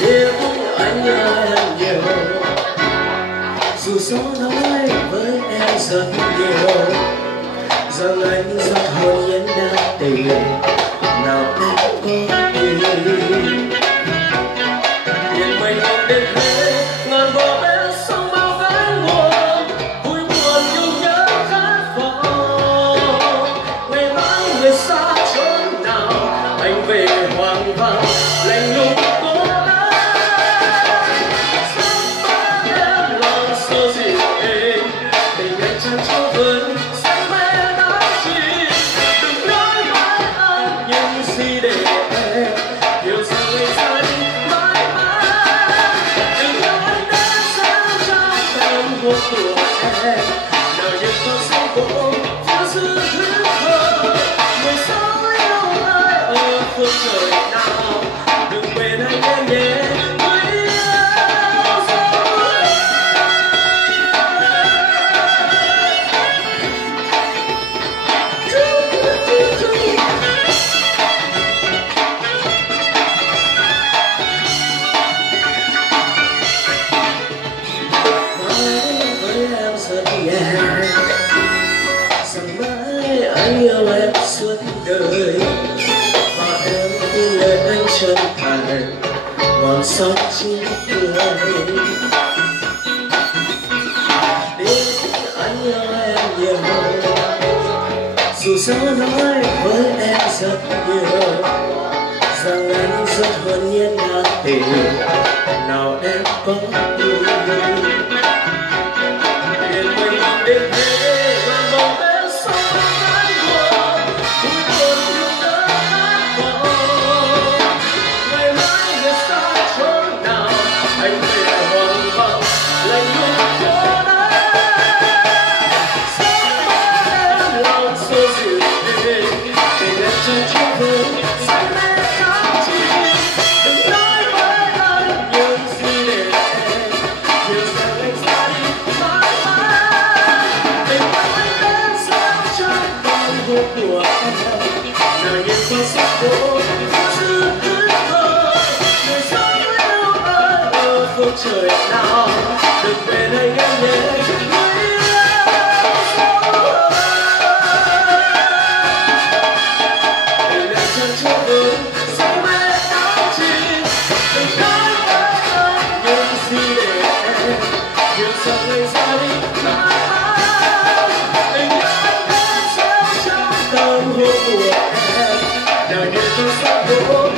biết anh nhớ em nhiều, dù gió nói với em rất nhiều rằng anh rất hồn nhiên đang tìm nào em có đi. Nhìn mình không đến thế ngàn bờ bên sông bao cánh buồn, vui buồn nhung nhớ khát vọng. Ngày mai người xa chốn nào, anh về hoang vắng lạnh lùng cô đơn. Sớm bắt em lòng sâu dịu êm, tình anh chẳng cho vơi say mê đắm chìm. Đừng nói với anh những gì để em hiểu rằng ngày ra đi mãi mãi. Đừng nói đến sao trong tâm hồn của em nào những con sông cổ theo sự hững hờ. Người sống yêu ai ở phương trời nào, đừng quên anh em nhé. Rằng mãi anh yêu em suốt đời, và em tin lời anh chân thành ngọn sóng chính người. Biết anh yêu em nhiều, dù gió nói với em rất nhiều rằng anh rất hồn nhiên đang tìm nào em có đi. Đến thế ngàn vòng bên sông cánh buồn, vui buồn nhung nhớ khát vọng. Ngày mai người xa chốn nào, anh về hoang vắng lạnh lùng cô đơn. Sớm bắt em lòng sâu dịu êm, tình em chẳng cho vơi say mê đắm chìm. Đừng nói với anh những gì để em hiểu rằng anh ra đi mãi mãi. Của em nào những con sông cổ giữ hững hờ. Người sống yêu ơi ở phương trời nào, đừng quên anh em nhé. Tình anh chẳng cho vơi say mê đắm chìm. Đừng nói với anh những gì để em hiểu rằng anh ra đi mãi mãi. Tình anh tâm hồn của em nào như tôi sắp đổ.